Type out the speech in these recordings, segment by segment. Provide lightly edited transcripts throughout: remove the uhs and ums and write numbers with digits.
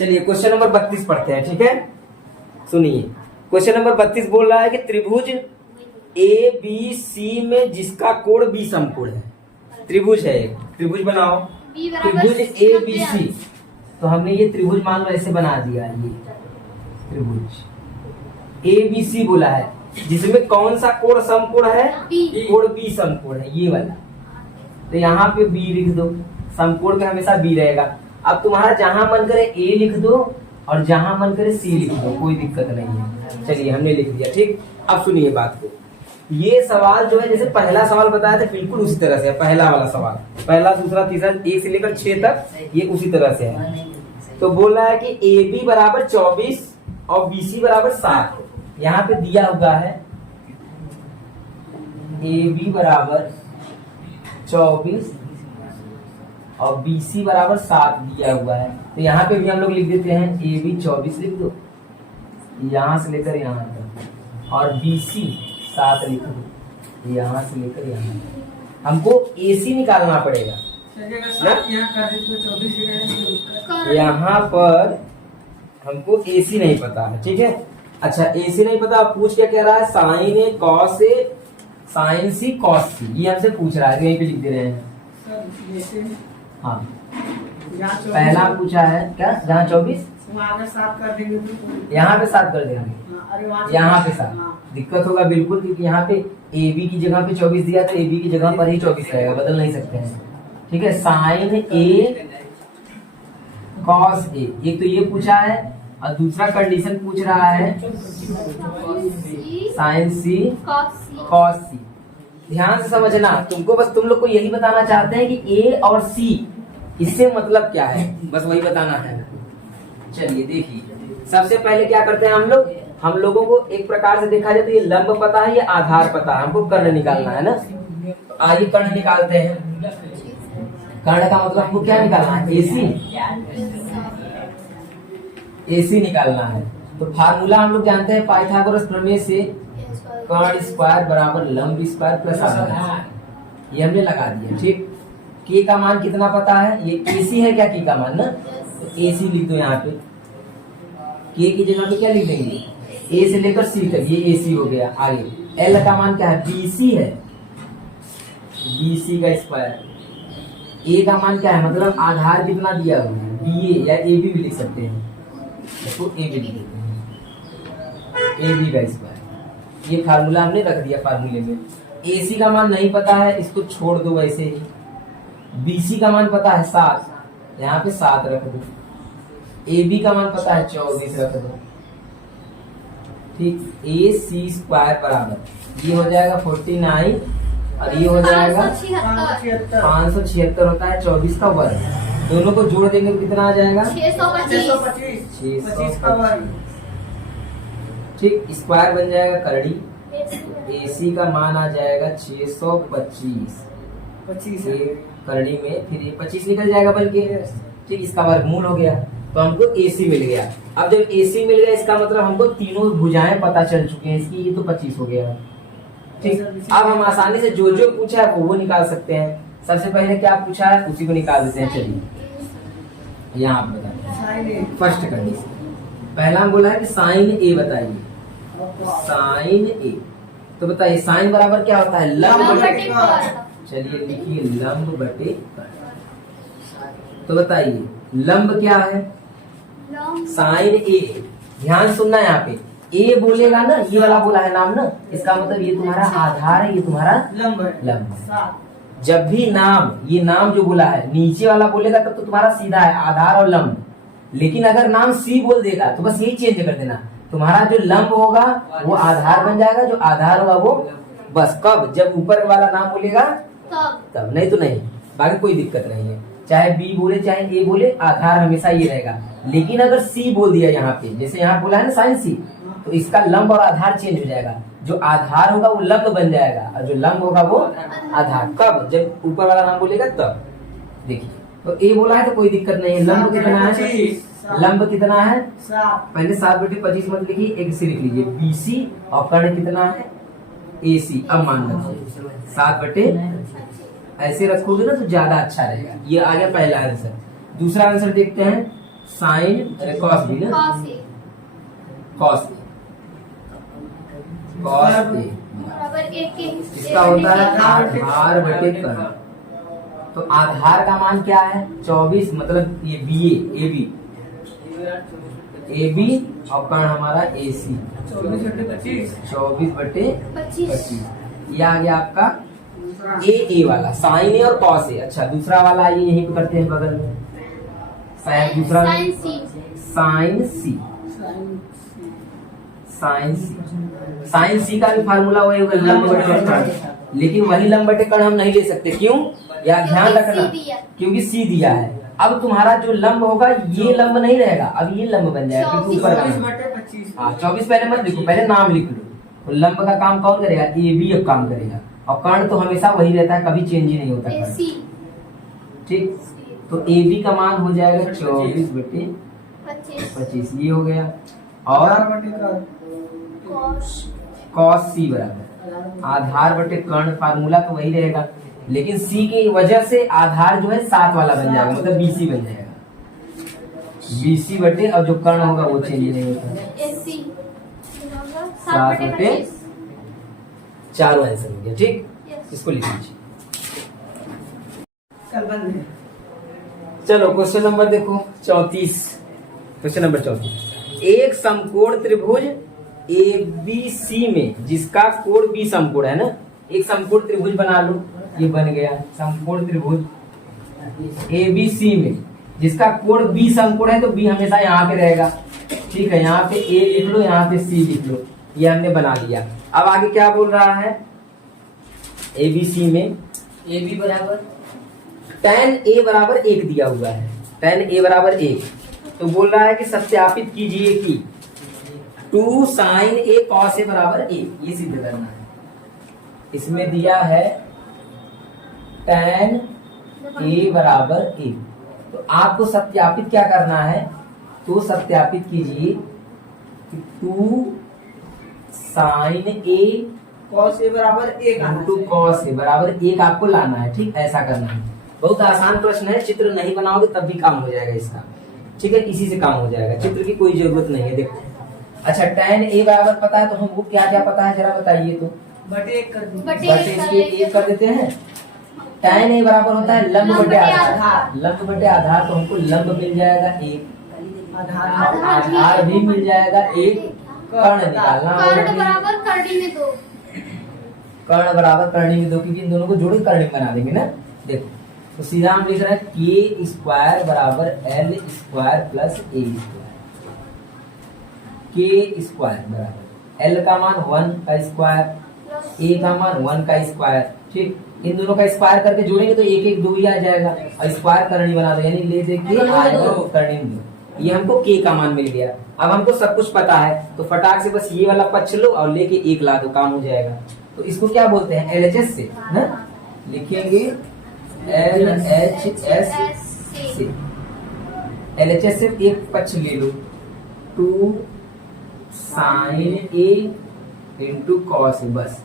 चलिए question number 32 पढ़ते हैं, ठीक है। सुनिए, क्वेश्चन नंबर 32 बोल रहा है कि त्रिभुज ए बी सी में जिसका कोण बी समकोण है। त्रिभुज है, त्रिभुज बनाओ, त्रिभुज ए बी सी। तो हमने ये त्रिभुज मान लो ऐसे बना दिया, ये त्रिभुज ए बी सी बोला है, जिसमें कौन सा कोण समकोण है? कोण बी समकोण है, ये वाला। तो यहाँ पे बी लिख दो, समकोण में हमेशा बी रहेगा। अब तुम्हारा जहां मन करे ए लिख दो और जहां मन करे सी लिख दो, कोई दिक्कत नहीं है। चलिए हमने लिख दिया, ठीक। अब सुनिए बात को, ये सवाल जो है जैसे पहला सवाल बताया था बिल्कुल उसी तरह से है। पहला वाला सवाल, पहला दूसरा तीसरा 1 से लेकर 6 तक ये उसी तरह से है। तो बोल रहा है कि ए बी बराबर 24 और बी सी बराबर 7। यहाँ पे दिया हुआ है ए बी बराबर 24 और बी सी बराबर 7 दिया हुआ है। तो यहाँ पे भी हम लोग लिख देते हैं ए बी 24 लिख दो, यहाँ से लेकर यहाँ तक, और बी सी 7 लिख दो, यहाँ से लेकर यहाँ तक। हमको ए सी निकालना पड़ेगा यहाँ पर, हमको ए सी नहीं पता है, ठीक है। अच्छा ए सी नहीं पता, पूछ क्या कह रहा है? Sign A cos A sign C cos सी, ये हमसे पूछ रहा है, यहीं पे लिख दे रहे हैं। हाँ, पहला पूछा है क्या? जहाँ 24 कर देंगे, यहाँ पे 7 कर देंगे, यहाँ पे 7। दिक्कत होगा बिल्कुल, क्योंकि यहाँ पे ए बी की जगह पे 24 दिया, तो ए बी की जगह पर ही 24 रहेगा, बदल नहीं सकते हैं, ठीक है। साइन ए कॉस ए, एक तो ये पूछा है और दूसरा कंडीशन पूछ रहा है साइन सी कॉस सी। ध्यान से समझना, तुमको बस तुम लोग को यही बताना चाहते हैं कि ए और सी इससे मतलब क्या है, बस वही बताना है। चलिए देखिए, सबसे पहले क्या करते हैं हम लोगों को एक प्रकार से देखा जाए तो ये लंब पता है, ये आधार पता है, हमको कर्ण निकालना है ना। आइए कर्ण निकालते हैं। कर्ण का मतलब हमको क्या निकालना है? एसी निकालना है। तो फार्मूला हम लोग जानते हैं पाइथागोरस प्रमेय से, कर्ण स्क्वायर बराबर लंब स्क्वायर प्लस आधार, ये हमने लगा दिया, ठीक। के का मान कितना पता है? ये एसी है क्या के का मान ना, तो एसी लिख दो यहाँ पे। के की जगह पे क्या लिख देंगे? ए से लेकर सी तक, ये एसी हो गया। आगे एल का मान क्या है? बीसी है, बीसी का स्क्वायर। ए का मान क्या है? मतलब आधार कितना दिया हुआ है, बी ए या ए बी भी लिख सकते हैं, तो ए बी लिख देते हैं, ए बी का स्क्वायर। ये फार्मूला हमने रख दिया फार्मूले में। एसी का मान नहीं पता है, इसको छोड़ दो वैसे ही। बीसी का मान पता है 7, यहाँ पे 7 रख दो। ए बी का मान पता है 24 रख दो, ठीक। ए सी स्क्वायर बराबर ये हो जाएगा 49 और ये हो जाएगा 576 होता है 24 का वर्ग। दोनों को जोड़ देंगे तो कितना आ जाएगा? 625, ठीक। स्क्वायर बन जाएगा करड़ी, एसी का मान आ जाएगा 625 करड़ी में, फिर ये 25 निकल जाएगा बल्कि, ठीक। इसका वर्गमूल हो गया, तो हमको एसी मिल गया। अब जब एसी मिल गया इसका मतलब हमको तीनों भुजाएं पता चल चुके हैं इसकी, ये तो 25 हो गया, ठीक। अब हम आसानी से जो जो पूछा है वो निकाल सकते हैं। सबसे पहले क्या पूछा है उसी को निकाल देते हैं। चलिए यहाँ पे बताते हैं फर्स्ट कंडीशन। पहला हम बोला है कि साइन ए बताइए, साइन ए। तो बताइए साइन बराबर क्या होता है? लंब बटे कर्ण। चलिए लिखिए लंब बटे कर्ण। तो बताइए लंब क्या है? साइन ए। ध्यान सुनना, यहाँ पे ए बोलेगा ना, ये वाला बोला है नाम ना, इसका मतलब ये तुम्हारा आधार है, ये तुम्हारा लंब। जब भी नाम, ये नाम जो बोला है नीचे वाला बोलेगा तब तो तुम्हारा सीधा है आधार और लंब। लेकिन अगर नाम सी बोल देगा तो बस यही चेंज कर देना, तुम्हारा जो लंब होगा वो आधार बन जाएगा, जो आधार होगा वो बस कब? जब ऊपर वाला नाम बोलेगा तब, नहीं तो नहीं। बाकी कोई दिक्कत नहीं है, चाहे बी बोले चाहे ए बोले, आधार हमेशा ये रहेगा। लेकिन अगर सी बोल दिया यहाँ पे, जैसे यहाँ बोला है ना साइन सी, तो इसका लंब और आधार चेंज हो जाएगा। जो आधार होगा वो लंब बन जाएगा और जो लंब होगा वो आधार। कब? जब ऊपर वाला नाम बोलेगा तब। देखिए तो ए बोला है तो कोई दिक्कत नहीं है। लंब कितना है? लंब कितना है? पहले 7/25 मत लिखिए, एक से लिख लीजिए बीसी, और कर्ण कितना है? एसी। अब मान लीजिए 7/, ऐसे रखोगे ना तो ज्यादा अच्छा रहेगा। ये आ गया पहला आंसर। दूसरा आंसर देखते हैं, साइन कॉस बी ना, कॉस ए कॉस ए बराबर एक के इसका होता है आधार बटे कर्ण। तो आधार का मान क्या है 24, मतलब ये ए बी और कर्ण हमारा ए सी 24 बटे 25। ये आ गया आपका ए वाला साइन ए और कॉस ए। अच्छा दूसरा वाला आइए यहीं पे करते हैं बगल में, दूसरा साइन सी साइन सी। साइन सी, साइन सी का भी फार्मूला वही होगा लंब बटे कर्ण, लेकिन वही लंब बटे कर्ण हम नहीं ले सकते। क्यों? या ध्यान रखना, क्योंकि सी दिया है। अब तुम्हारा जो लंब होगा ये लंब नहीं रहेगा, अब ये लंब बन जाएगा क्योंकि ऊपर का 24 पहले मत लिखो, पहले नाम लिख लो। तो लंब का काम कौन करेगा? ए बी अब काम करेगा, और कर्ण तो हमेशा वही रहता है, कभी चेंज ही नहीं होता कर्ण। ठीक, तो ए बी का मान हो जाएगा 24 बटे 25, ये हो गया। और कॉस सी बराबर आधार बटे कर्ण, फार्मूला तो वही रहेगा, लेकिन सी की वजह से आधार जो है 7 वाला बन जाएगा, मतलब बीसी बन जाएगा। बीसी बटे और जो कर्ण होगा वो चेंज नहीं होता। 7 बटे 4 आंसर हो गया। ठीक, इसको लिख लीजिए। चलो क्वेश्चन नंबर देखो 34। क्वेश्चन नंबर 34, एक समकोण त्रिभुज ABC में जिसका कोण B समकोण है ना, एक समकोण त्रिभुज बना लो, ये बन गया समकोण त्रिभुज ABC में जिसका कोण B समकोण है, तो B हमेशा यहाँ पे रहेगा। ठीक है, यहाँ पे A लिख लो, यहाँ पे C लिख लो, ये हमने बना लिया। अब आगे क्या बोल रहा है? ABC में AB बराबर tan A बराबर 1 दिया हुआ है, tan A बराबर 1। तो बोल रहा है कि सत्यापित कीजिए कि 2 sin A cos A बराबर 1, ये सिद्ध करना है। इसमें दिया है tan A बराबर 1, तो आपको सत्यापित क्या करना है? तो सत्यापित कीजिए कि 2 sin A cos A बराबर 1 इंटू cos A बराबर 1 आपको लाना है। ठीक, ऐसा करना है। बहुत आसान प्रश्न है, चित्र नहीं बनाओगे तब भी काम हो जाएगा इसका। ठीक है, इसी से काम हो जाएगा, चित्र की कोई जरूरत नहीं है। देखो, अच्छा tan A बराबर पता है, तो हमको क्या क्या पता है जरा बताइए। तो बटे 1 कर दो, बटे इसके 1 कर देते हैं। tan A बराबर होता है लंब बटे आधार, लंब बटे आधार, तो हमको लंब मिल जाएगा 1, आधार भी मिल जाएगा 1, कर्ण निकालना कर्ण बराबर कर्णी में 2, कर्ण बराबर कर्णी में 2, क्योंकि इन दोनों को जोड़ के कर्णी बना देंगे ना। देखो, तो सीधा हम लिख रहे हैं k स्क्वायर बराबर l square plus a square. k square बराबर l का मान 1 का स्क्वायर, a का मान 1 का स्क्वायर। ठीक, इन दोनों का स्क्वायर करके जोड़ेंगे तो 1 1 2 ही आ जाएगा, और स्क्वायर करनी बना दो, यानी ले दे के आएगा करनी में 2। ये हमको k का मान मिल गया। अब हमको सब कुछ पता है, तो फटाक से बस ये वाला पक्ष लो और लेके 1 ला दो, काम हो जाएगा। तो इसको क्या बोलते हैं? LHS से ना लिखेंगे, LHS से, LHS से एक पक्ष ले लो, 2 sin A into cos A, बस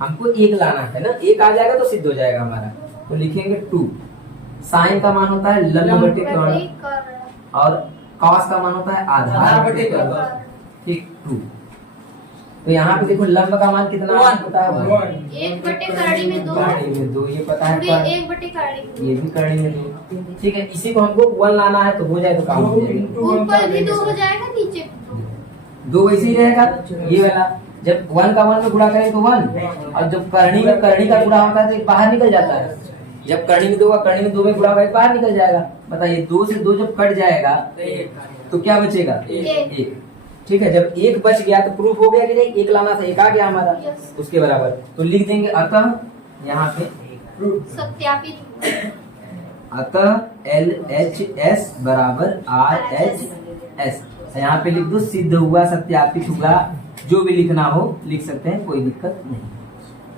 हमको 1 लाना है ना, 1 आ जाएगा तो सिद्ध हो जाएगा हमारा। तो लिखेंगे 2, साइन का मान होता है लंब बटे कर्ण, और cos का मान होता है आधार बटे कर्ण। ठीक, 2। तो यहाँ पे देखो लंब का मान कितना होता है? 1 बटे कर्णी में 2, कर्णी में 2, ये पता है। 1 बटे कर्णी में, ये भी कर्णी में 2। ठीक है, इसी को हमको 1 लाना है, तो हो जाए तो काम हो जाएगा। ऊपर भी 2 हो जाएगा, नीचे 2 वैसे ही रहेगा। ये वाला जब 1 का 1 में गुणा करें तो 1, और जब कर्णी में कर्णी का गुणा होता है तो एक बाहर निकल जाता है। जब कर्णी में 2 का कर्णी में 2 में गुणा करें बाहर निकल जाएगा। बताइए, 2 से 2 जब कट जाएगा तो क्या बचेगा? 1। ठीक है, जब 1 बच गया तो प्रूफ हो गया कि नहीं, 1 लाना था, 1 आ गया हमारा, उसके बराबर। तो लिख देंगे अतः यहाँ पे सत्यापित, अतः LHS बराबर RHS, यहाँ पे लिख दो सिद्ध हुआ, सत्यापित हुआ, जो भी लिखना हो लिख सकते हैं, कोई दिक्कत नहीं।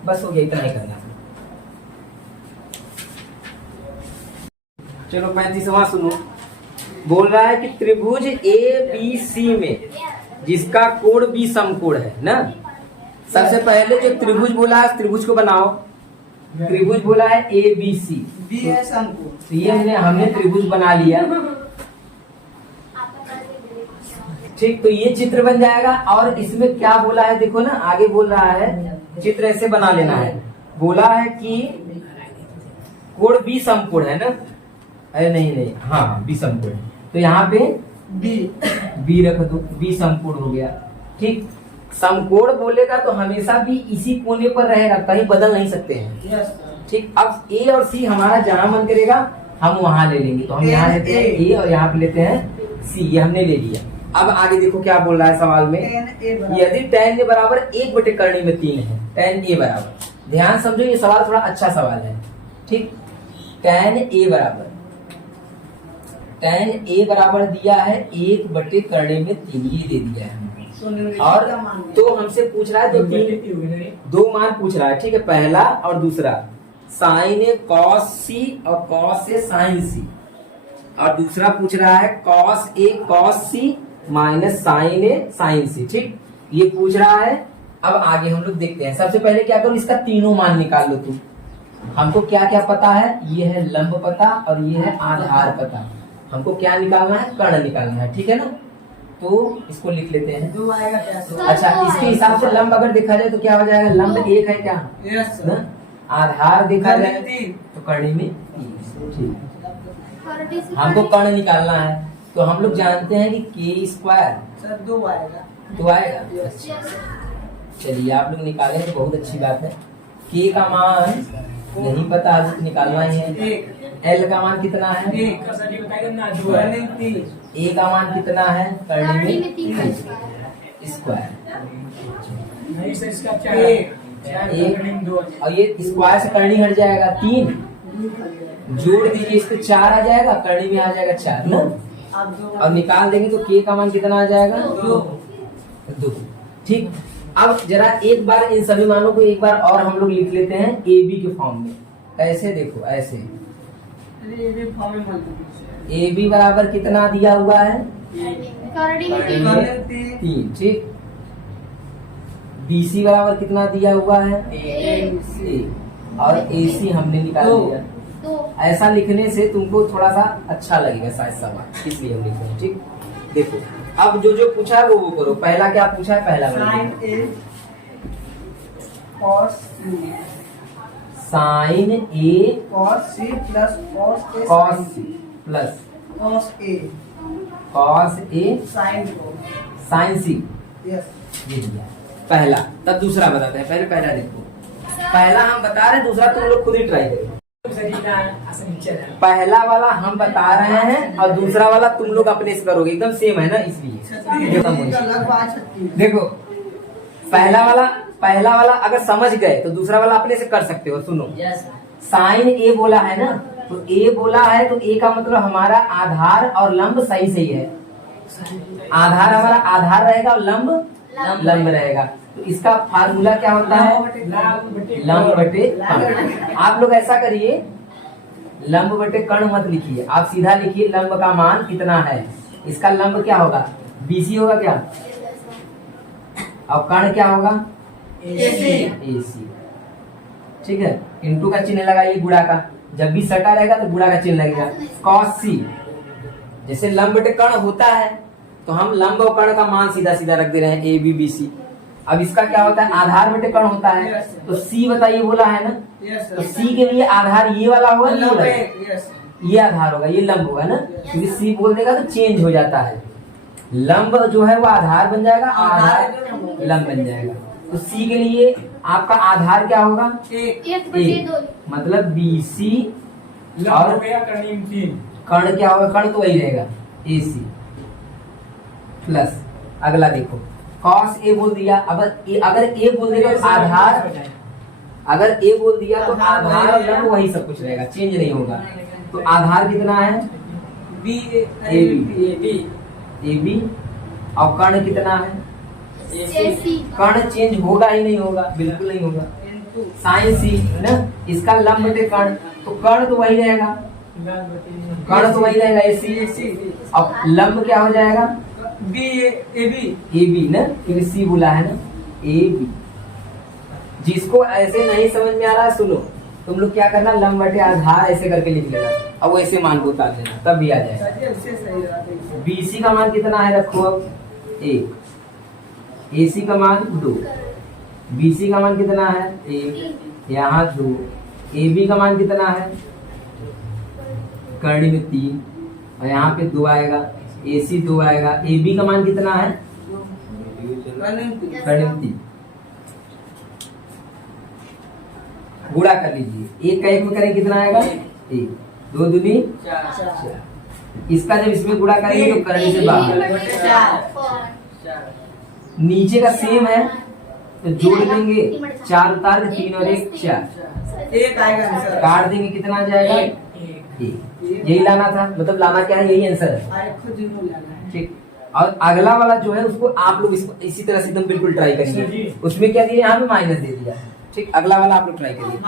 बस हो गया, इतना ही करना है। चलो 35वां सुनो। बोल रहा है कि त्रिभुज ABC में जिसका कोण B समकोण है ना। सबसे पहले जो त्रिभुज बोला है त्रिभुज को बनाओ। त्रिभुज बोला है ABC, B है समकोण, तो ये हमने त्रिभुज बना लिया। ठीक, तो ये चित्र बन जाएगा। और इसमें क्या बोला है देखो ना, आगे बोल रहा है चित्र ऐसे बना लेना है। बोला है कि कोण बी समकोण है ना, अरे नहीं, हाँ बी समकोण। तो यहाँ पे बी रख दो, बी समकोण हो गया। ठीक, समकोण बोलेगा तो हमेशा भी इसी कोने पर रहेगा, कहीं बदल नहीं सकते हैं। ठीक, अब ए और सी हमारा जहां मन करेगा हम वहां ले लेंगे। तो हम यहाँ लेते हैं ए और यहाँ पे लेते हैं सी, ये हमने ले लिया। अब आगे देखो क्या बोल रहा है सवाल में, यदि tan a बराबर 1/3 में 3 है, tan a बराबर, ध्यान समझो ये सवाल थोड़ा अच्छा सवाल है। ठीक, tan a बराबर दिया है 1/3 में 3, ये दे दिया है हमने। और तो हमसे पूछ रहा है तो 2 मान पूछ रहा है। ठीक है, पहला और दूसरा, साइन ए कॉस सी और कॉस ए साइन सी, और दूसरा पूछ रहा है cos A cos C minus sign A sign सी। ठीक, ये पूछ रहा है। अब आगे हम लोग देखते हैं। सबसे पहले क्या करो, इसका तीनों मान निकाल लो तुम। हमको क्या क्या पता है, ये है लंब पता और ये है आधार पता। हमको क्या निकालना है, कर्ण निकालना है। ठीक है ना, तो इसको लिख लेते हैं। 2 आएगा क्या? अच्छा, इसके हिसाब से लंब अगर देखा जाए तो क्या हो जाएगा, लंब 1 है क्या, यस ना? आधार देखा जाए 3 तो कर्णी में 3। ठीक, कर्णी से हमको कर्णी- कर्ण निकालना है। तो हम लोग जानते हैं कि k स्क्वायर सर 2 आएगा। तो आएगा। Yes. चलिए आप लोग निकाले तो बहुत अच्छी बात है। k का मान नहीं पता, आज निकालना ही है। 1 l का मान कितना है, 1 का सर बताएगा ना, 2 है 3 a का मान कितना है, कर्णी कर्णी में में 3 का स्क्वायर। स्क्वायर। नहीं सर इसका क्या एक। एक 2 और ये स्क्वायर से कर्णी हट जाएगा 3, जोड़ दीजिए इस पे 4 आ जाएगा, कर्णी में आ जाएगा 4 ना। अब 2 और निकाल देंगे तो k का मान कितना आ जाएगा, 2। ठीक, अब जरा एक बार इन सभी मानों को एक बार और हम लोग लिख लेते हैं ए बी के फॉर्म में। कैसे, देखो ऐसे, ये फॉर्म में मत दीजिए। ए बी बराबर कितना दिया हुआ है, कर्णी में 3 कर्णी 3। ठीक, बी सी बराबर कितना दिया हुआ है, 1, और ए सी हमने निकाल दिया। 2 ऐसा लिखने से तुमको थोड़ा सा अच्छा लगेगा शायद सवाल, इसलिए हम लिख रहे हैं। ठीक, देखो अब जो जो पूछा है वो करो। पहला क्या पूछा है, पहला sign A cos C sign A cos C plus cos A cos C plus cos A cos A sign को साइन सी, यस ये दिया पहला। तब दूसरा बताते हैं। पहले पहला देखो, पहला हम बता रहे हैं, दूसरा तुम लोग खुद ही ट्राई करो। पहला वाला हम बता रहे हैं और दूसरा वाला तुम लोग अपने से करोगे, एकदम सेम है ना, इसलिए देखो पहला वाला अगर समझ गए तो दूसरा वाला अपने से कर सकते हो। सुनो, साइन ए बोला है ना, तो ए बोला है तो ए का मतलब हमारा आधार और लंब सही सही है। आधार हमारा आधार रहेगा और लंब लंब रहेगा। तो इसका फार्मूला क्या होता है, लंब बटे कर्ण। आप लोग ऐसा करिए, लंब बटे कर्ण मत लिखिए, आप सीधा लिखिए लंब का मान कितना है। इसका लंब क्या होगा, बीसी होगा क्या, और कर्ण क्या होगा, एसी। ठीक है, इंटू का चिन्ह लगाइए गुणा का, जब भी सटा रहेगा तो गुणा का चिन्ह लगेगा। कॉस सी, जैसे लंब बटे कर्ण होता है तो हम लंब और कर्ण का मान सीधा सीधा रख दे रहे हैं, ए बी बी सी। अब इसका क्या होता है, आधार बटे कर्ण होता है, तो सी बताइए बोला है ना, तो सी के लिए आधार ये वाला होगा, ये वाला, ये आधार होगा, ये लंब होगा ना, क्योंकि सी बोल देगा तो चेंज हो जाता है। लंब जो है वो आधार बन जाएगा, आधार लंब बन जाएगा। तो सी के लिए आपका आधार क्या होगा, 1/2, मतलब बी सी, और कर्ण क्या होगा, कर्ण तो वही रहेगा, ए सी प्लस। अगला देखो, कॉस ए बोल दिया, अगर ए बोल देगा तो आधार, अगर ए बोल दिया तो आधार और लंब वही सब कुछ रहेगा, चेंज नहीं होगा। तो आधार कितना है, ए बी, और कर्ण कितना है, AC, कर्ण चेंज होगा ही नहीं होगा, बिल्कुल नहीं होगा, साइन सी है ना। इसका लंब बटे कर्ण, तो कर्ण तो वही रहेगा, कर्ण तो वही रहेगा, एसी। अब लंब क्या हो जाएगा, ए बी ना, क्योंकि सी बोला है ना, ए बी। जिसको ऐसे नहीं समझ में आ रहा, सुनो, तुम लोग क्या करना, लंब बटे आधार ऐसे करके लिख लेना, अब ऐसे मान को उतार देना, तब भी आ जाएगा। बीसी का मान कितना है रखो, अब 1, AC का मान 2, BC का मान कितना है 1, यहाँ 2, AB का मान कितना है करड़ी में 3 और यहाँ पे 2 आएगा, AC 2 आएगा, AB का मान कितना है करड़ी में 3। गुणा कर लीजिए, 1 का 1 में करें कितना आएगा 1, 2 दूनी 4। इसका जब इसमें गुणा करेंगे तो करड़ी से बाहर। नीचे का सेम है तो जोड़ देंगे, 4 उतार के 3 और 1 4, एक आएगा आंसर। काट देंगे कितना आ जाएगा 1। यही लाना था, मतलब लाना क्या है, यही आंसर है। खुद ही लाना है। ठीक, और अगला वाला जो है उसको आप लोग इसको इसी तरह से एकदम बिल्कुल ट्राई करिए। उसमें क्या दिया, यहाँ पे माइनस दे दिया। ठीक, अगला वाला आप लोग ट्राई करिए।